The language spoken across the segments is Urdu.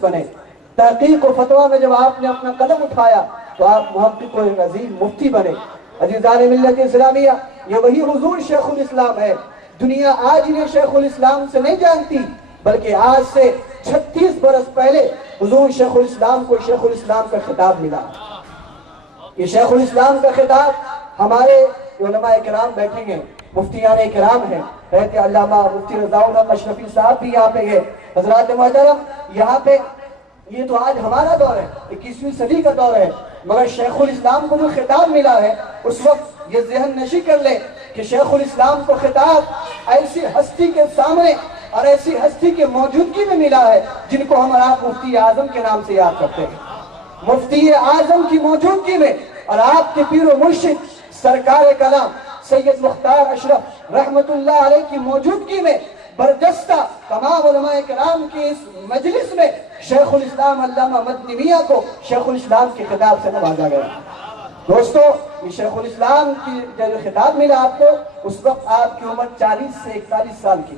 بنے. تحقیق و فتویٰ میں جب آپ نے اپنا قدم اٹھایا تو آپ محقق و عظیم مفتی بنے. عزیزان ملت اسلامیہ، یہ وہی حضور شیخ الاسلام ہے. دنیا آج انہیں شیخ الاسلام سے نہیں جانتی، بلکہ آج سے 36 برس پہلے حضور شیخ الاسلام کو شیخ الاسلام کا خطاب ملا. یہ شیخ الاسلام کا خطاب ہمارے علماء کرام بیٹھے ہیں، مفتیان کرام ہیں. حضرت علامہ مفتی رضا الحق اشرفی صاحب بھی یہاں پہ ہیں. حضرات محترم، یہاں پہ یہ تو آج ہمارا دور ہے، 21ویں صدی کا دور ہے، مگر شیخ الاسلام کو جو خطاب ملا ہے اس وقت یہ ذہن نشی کر لے کہ شیخ الاسلام کو خطاب ایسی ہستی کے سامنے اور ایسی ہستی کے موجودگی میں ملا ہے جن کو ہم آپ مفتی اعظم کے نام سے یاد کرتے ہیں. مفتی اعظم کی موجودگی میں اور آپ کے پیر و مرشد سرکار کلام سید مختار اشرف رحمت اللہ علیہ کی موجودگی میں برجستہ تمام علماء کرام کی اس مجلس میں شیخ الاسلام علامہ مدنی میاں کو شیخ الاسلام کے خطاب سے نوازا گیا. دوستو، یہ شیخ الاسلام کی جو خطاب ملا آپ کو، اس وقت آپ کی عمر 40 سے 41 سال کی.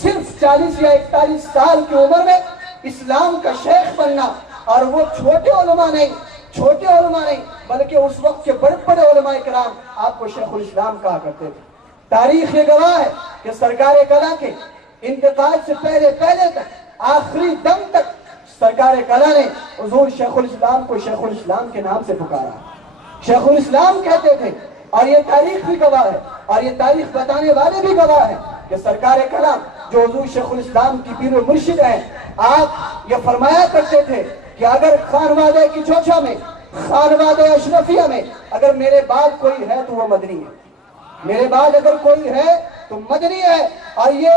صرف 40 یا 41 سال کی عمر میں اسلام کا شیخ بننا، اور وہ چھوٹے علماء نہیں بلکہ اس وقت کے بڑے بڑے علماء کرام آپ کو شیخ الاسلام کہا کرتے تھے. تاریخ یہ گواہ ہے کہ سرکار کلا کے انتقال سے پہلے تک آخری دم تک سرکار کلا نے حضور شیخ الاسلام کو شیخ الاسلام کے نام سے پکارا. شیخ الاسلام کہتے تھے، اور یہ تاریخ بھی گواہ ہے اور یہ تاریخ بتانے والے بھی گواہ ہیں کہ سرکار کلام جو حضور شیخ الاسلام کی پیر و مرشد ہیں، آپ یہ فرمایا کرتے تھے کہ اگر خانوادہ کی چوچا میں، خانوادہ اشرفیہ میں اگر میرے بعد کوئی ہے تو وہ مدنی ہے. میرے بعد اگر کوئی ہے تو مدنی ہے. اور یہ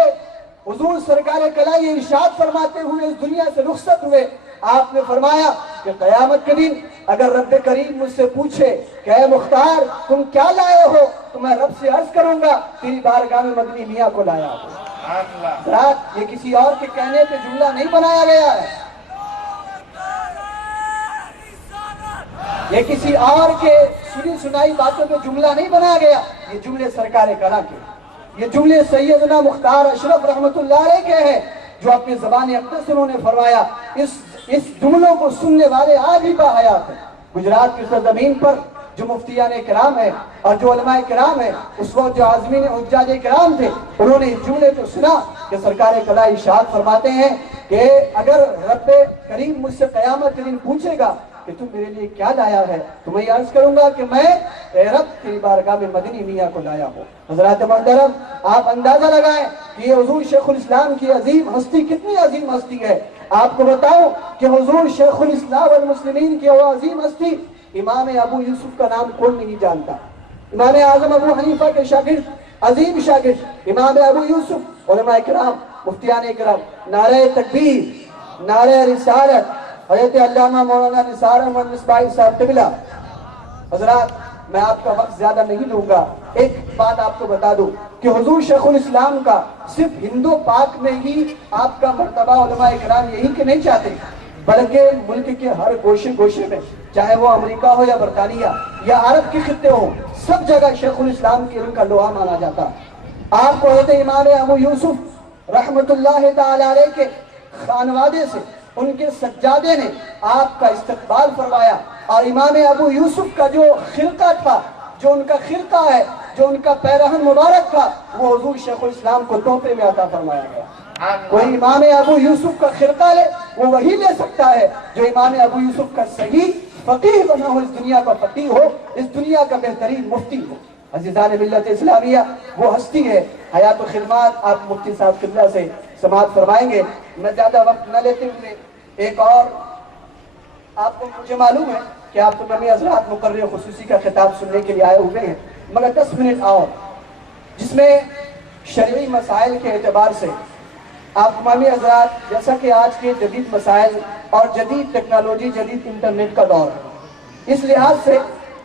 حضور سرکار کلا یہ ارشاد فرماتے ہوئے اس دنیا سے رخصت ہوئے، آپ نے فرمایا کہ قیامت کے دن اگر رب کریم مجھ سے پوچھے کہ اے مختار تم کیا لائے ہو، تو میں رب سے عرض کروں گا تیری بارگاہ میں مدنی میاں کو لایا ہو. یہ کسی اور کے کہنے پہ جملہ نہیں بنایا گیا ہے، یہ کسی اور کے سنی سنائی باتوں پہ جملہ نہیں بنایا گیا. یہ جملے سرکار کلا کے، یہ جملے سیدنا مختار اشرف رحمت اللہ علیہ کے ہیں، جو اپنی زبان اقدس سے انہوں نے فرمایا. اس جملوں کو سننے والے آج بھی باحیات ہیں. گجرات کی سرزمین پر جو مفتیان کرام ہیں اور جو علماء کرام ہیں، اس وقت جو عازمین حجاج کرام تھے، انہوں نے اس جملے کو سنا کہ سرکار کلا ارشاد فرماتے ہیں کہ اگر رب کریم مجھ سے قیامت کے دن پوچھے گا کہ تم میرے لیے کیا لایا ہے، تو میں یہ عرض کروں گا کہ میں اے رب تیری بارگاہ میں مدنی میاں کو لایا ہوں. حضرات محترم، آپ اندازہ لگائیں کہ یہ حضور شیخ الاسلام کی عظیم ہستی کتنی عظیم ہستی ہے. آپ کو بتاؤں کہ حضور شیخ الاسلام والمسلمین کی وہ عظیم ہستی، امام ابو یوسف کا نام کوئی نہیں جانتا. امام اعظم ابو حنیفہ کے شاگرد، عظیم شاگرد امام ابو یوسف، علماء کرام، مفتیان کرام، نعرہ تکبیر، نعرہ رسالت، حضرت علامہ مولانا نثار احمد مصباحی صاحب قبلہ. حضرات، میں آپ کا وقت زیادہ نہیں لوں گا. ایک بات آپ کو بتا دوں کہ حضور شیخ الاسلام کا صرف ہندو پاک میں ہی آپ کا مرتبہ علماء کرام یہی کہ نہیں چاہتے، بلکہ ملک کے ہر گوشے گوشے میں، چاہے وہ امریکہ ہو یا برطانیہ یا عرب کے خطے ہوں، سب جگہ شیخ الاسلام کے علم کا لوہا مانا جاتا. آپ کو حضرت امام ابو یوسف رحمت اللہ تعالی علیہ کے خانوادے سے، ان کے سجادے نے آپ کا استقبال فرمایا. اور امام ابو یوسف کا جو خرقہ تھا، جو ان کا خرقہ ہے، جو ان کا پیرہن مبارک تھا، وہ حضور شیخ الاسلام کو تحفے میں عطا فرمایا گیا. کوئی امام ابو یوسف کا خرقہ لے، وہ وہی لے سکتا ہے جو امام ابو یوسف کا صحیح فقیہ بنا ہو، اس دنیا کا فقیہ ہو، اس دنیا کا بہترین مفتی ہو. عزیزان ملت اسلامیہ، وہ ہستی ہے. حیات و خدمات آپ مفتی صاحب قبلہ سے سماعت فرمائیں گے. میں زیادہ وقت نہ لیتے ہوئے ایک اور، آپ کو مجھے معلوم ہے کہ آپ تمامی حضرات مقرر خصوصی کا خطاب سننے کے لیے آئے ہوئے ہیں، مگر 10 منٹ اور جس میں شرعی مسائل کے اعتبار سے آپ تمامی حضرات، جیسا کہ آج کے جدید مسائل اور جدید ٹیکنالوجی، جدید انٹرنیٹ کا دور ہے، اس لحاظ سے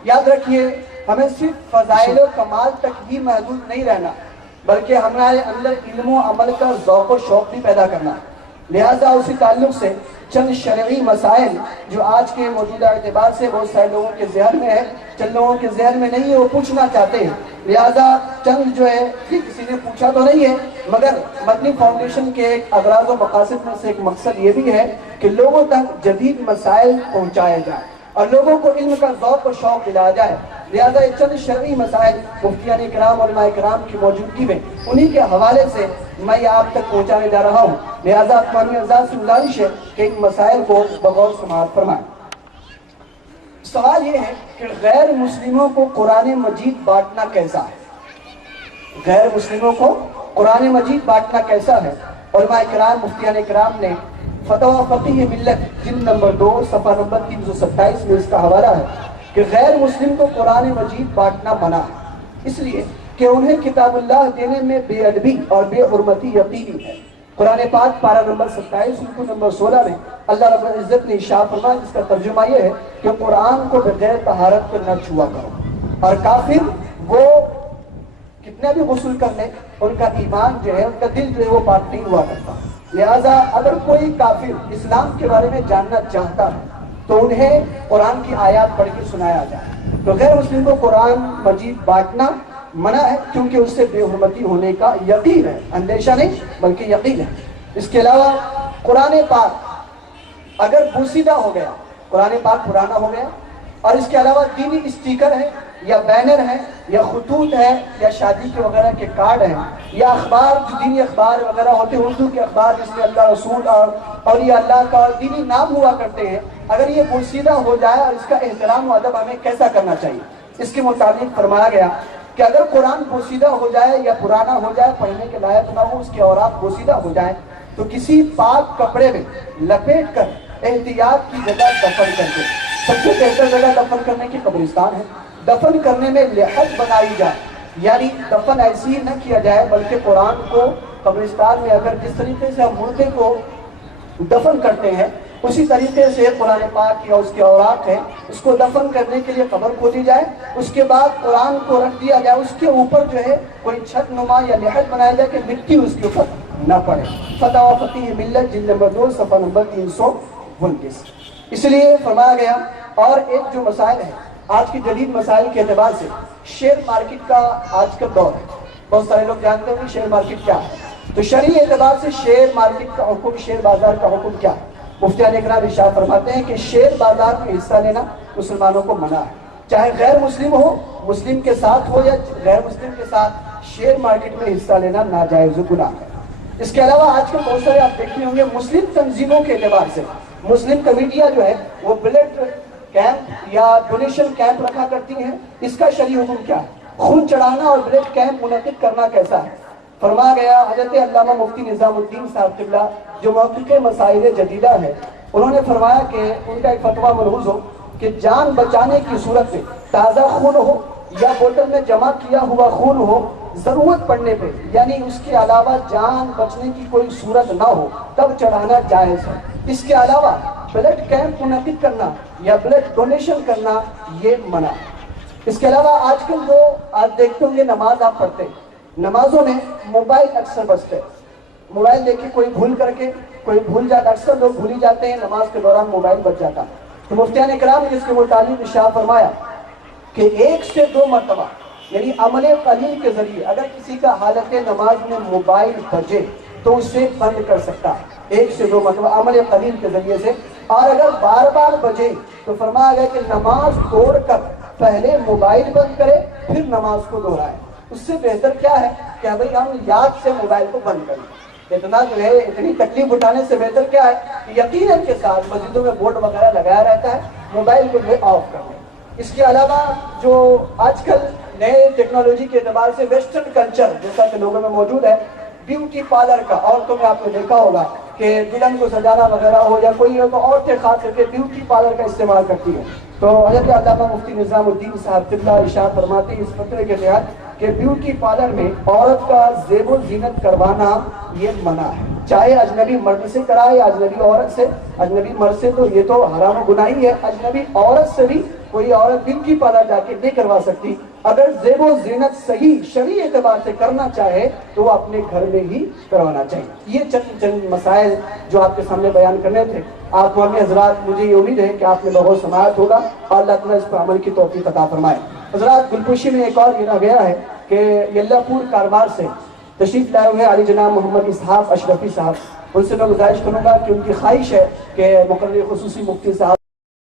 یاد رکھیے ہمیں صرف فضائل و کمال تک ہی محدود نہیں رہنا، بلکہ ہمارے اندر علم و عمل کا ذوق و شوق بھی پیدا کرنا. لہٰذا اسی تعلق سے چند شرعی مسائل جو آج کے موجودہ اعتبار سے بہت سارے لوگوں کے ذہن میں ہے، چند لوگوں کے ذہن میں نہیں ہے، وہ پوچھنا چاہتے ہیں، لہٰذا چند جو ہے یہ کسی نے پوچھا تو نہیں ہے، مگر مدنی فاؤنڈیشن کے ایک اغراض و مقاصد میں سے ایک مقصد یہ بھی ہے کہ لوگوں تک جدید مسائل پہنچائے جائے اور لوگوں کو علم کا ذوق و شوق دلایا جائے، لہذا یہ چند شرعی مسائل مفتیان کرام علماء کرام کی موجودگی میں انہی کے حوالے سے میں یہ آپ تک پہنچانے جا رہا ہوں، لہذا اقوام اعزاز سے گزارش ہے کہ ان مسائل کو بغور سماعت فرمائیں۔ سوال یہ ہے کہ غیر مسلموں کو قرآن مجید بانٹنا کیسا ہے؟ غیر مسلموں کو قرآن مجید بانٹنا کیسا ہے؟ علماء کرام مفتیان کرام نے فتویٰ فقیہ ملت جلد نمبر 2 صفحہ نمبر 327 میں اس کا حوالہ ہے کہ غیر مسلم کو قرآن مجید بانٹنا منع ہے، اس لیے کہ انہیں کتاب اللہ دینے میں بے ادبی اور بے حرمتی یقینی ہے۔ قرآن پاک پارہ نمبر 27 رکوع نمبر 16 میں اللہ رب العزت نے ارشاد فرمایا، جس کا ترجمہ یہ ہے کہ قرآن کو بغیر طہارت کے نہ چھوا کرو، اور کافر وہ کتنا بھی غسل کر لے ان کا ایمان جو ہے، ان کا دل جو ہے وہ پاک نہیں ہوا کرتا، لہٰذا اگر کوئی کافر اسلام کے بارے میں جاننا چاہتا ہے تو انہیں قرآن کی آیات پڑھ کے سنایا جائے۔ تو غیر مسلم کو قرآن مجید بانٹنا منع ہے، کیونکہ اس سے بے حرمتی ہونے کا یقین ہے، اندیشہ نہیں بلکہ یقین ہے۔ اس کے علاوہ قرآن پاک اگر پوشیدہ ہو گیا، قرآن پاک پرانا ہو گیا، اور اس کے علاوہ دینی اسٹیکر ہے یا بینر ہے یا خطوط ہے یا شادی کے وغیرہ کے کارڈ ہیں یا اخبار، جو دینی اخبار وغیرہ ہوتے ہیں، اردو کے اخبار جس میں اللہ رسول اور یہ اللہ کا دینی نام ہوا کرتے ہیں، اگر یہ پوشیدہ ہو جائے اور اس کا احترام و ادب ہمیں کیسا کرنا چاہیے؟ اس کے مطابق فرمایا گیا کہ اگر قرآن پوشیدہ ہو جائے یا پرانا ہو جائے، پڑھنے کے لائق نہ ہو، اس کے اوراق پوشیدہ ہو جائے، تو کسی پاک کپڑے میں لپیٹ کر احتیاط کی جگہ دفن کر دے۔ سب سے بہتر جگہ دفن کرنے کی قبرستان ہے، دفن کرنے میں لحاظ بنائی جائے، یعنی دفن ایسی ہی نہ کیا جائے بلکہ قرآن کو قبرستان میں اگر جس طریقے سے ہم مردے کو دفن کرتے ہیں اسی طریقے سے قرآن پاک یا اس کے اوراق ہیں، اس کو دفن کرنے کے لیے قبر کھودی جائے، اس کے بعد قرآن کو رکھ دیا جائے، اس کے اوپر جو ہے کوئی چھت نما یا لحاظ بنایا جائے کہ مٹی اس کے اوپر نہ پڑے۔ فتاویٰ فقیہ ملت جلد نمبر 2 صفحہ نمبر 329۔ اس لیے فرمایا گیا۔ اور ایک جو مسائل ہے آج کی جدید مسائل کے اعتبار سے، شیئر مارکیٹ کا آج کا دور ہے، بہت سارے لوگ جانتے ہیں کہ شیئر مارکیٹ کیا ہے، تو شرعی اعتبار سے شیئر مارکیٹ کا حکم، شیئر بازار کا حکم کیا ہے؟ مفتیان اکرام ارشاد فرماتے ہیں کہ شیئر بازار میں حصہ لینا مسلمانوں کو منع ہے، چاہے غیر مسلم ہو، مسلم کے ساتھ ہو یا غیر مسلم کے ساتھ، شیئر مارکیٹ میں حصہ لینا ناجائز و گناہ ہے۔ اس کے علاوہ آج کل بہت سارے آپ دیکھتے ہوں گے مسلم تنظیموں کے اعتبار سے مسلم کمیٹیاں جو ہے وہ بلڈ کیمپ یا ڈونیشن کیمپ رکھا کرتی ہیں۔ اس کا شرعی حکم کیا ہے؟ خون چڑھانا اور بلڈ کیمپ منعقد کرنا کیسا ہے؟ فرمایا گیا، حضرت علامہ مفتی نظام الدین صاحب قبلہ جو محقق مسائل جدیدہ ہے، انہوں نے فرمایا کہ ان کا ایک فتویٰ ملحوظ ہو کہ جان بچانے کی صورت میں تازہ خون ہو یا بوتل میں جمع کیا ہوا خون ہو، ضرورت پڑنے پہ یعنی اس کے علاوہ جان بچنے کی کوئی صورت نہ ہو تب چڑھانا جائز ہے۔ اس کے علاوہ بلڈ کیمپ منعقد کرنا یا بلڈ ڈونیشن کرنا یہ منع ہے۔ اس کے علاوہ آج کل جو آج دیکھتے ہوں گے نماز آپ پڑھتے ہیں، نمازوں میں موبائل اکثر بجتے ہیں، موبائل دیکھے کوئی بھول کر کے کوئی بھول جاتا، اکثر لوگ بھول ہی جاتے ہیں، نماز کے دوران موبائل بج جاتا۔ تو مفتیان اکرام نے اس کے متعلق ارشاد فرمایا کہ 1 سے 2 مرتبہ یعنی عمل قلیل کے ذریعے اگر کسی کا حالت نماز میں موبائل بجے تو اسے بند کر سکتا ہے، 1 سے 2 مرتبہ عمل قلیل کے ذریعے سے، اور اگر بار بار بجے تو فرمایا گیا کہ نماز توڑ کر پہلے موبائل بند کرے پھر نماز کو دہرائے۔ اس سے بہتر کیا ہے کہ بھائی ہم یاد سے موبائل کو بند کریں، اتنا جو ہے اتنی تکلیف اٹھانے سے بہتر کیا ہے کہ یقیناً کے ساتھ مسجدوں میں بورڈ وغیرہ لگایا رہتا ہے، موبائل کو جو آف کر دیں۔ اس کے علاوہ جو آج کل نئے ٹیکنالوجی کے اعتبار سے ویسٹرن کلچر جیسا کہ لوگوں میں موجود ہے، بیوٹی پارلر کا، عورتوں میں آپ نے دیکھا ہوگا کہ دلہن کو سجانا وغیرہ ہو یا کوئی ہو تو عورتیں خاص کر کے بیوٹی پارلر کا استعمال کرتی ہیں۔ تو حضرت علامہ مفتی نظام الدین صاحب قبلہ ارشاد فرماتے ہیں اس فتوے کے تحت کہ بیوٹی پارلر میں عورت کا زیب و زینت کروانا یہ منع ہے، چاہے اجنبی مرد سے کرائے یا اجنبی عورت سے۔ اجنبی مرد سے تو یہ تو حرام و گناہی ہے، اجنبی عورت سے بھی کوئی عورت بیوٹی پارلر جا کے نہیں کروا سکتی۔ اگر زیب و زینت صحیح شرعی اعتبار سے کرنا چاہے تو وہ اپنے گھر میں ہی کروانا چاہیے۔ یہ چند مسائل جو آپ کے سامنے بیان کرنے تھے۔ آپ معاملے حضرات، مجھے یہ امید ہے کہ آپ نے بہت سماعت ہوگا اور اللہ تعالیٰ اس پر عمل کی توفیق عطا فرمائے۔ حضرات، گلپوشی میں ایک اور گنا گیا ہے کہ یلہ پور کاربار سے تشریف لائے ہوئے علی جناب محمد اسحاق اشرفی صاحب، ان سے میں گزارش کروں گا کہ ان کی خواہش ہے کہ مقرر خصوصی مفتی صاحب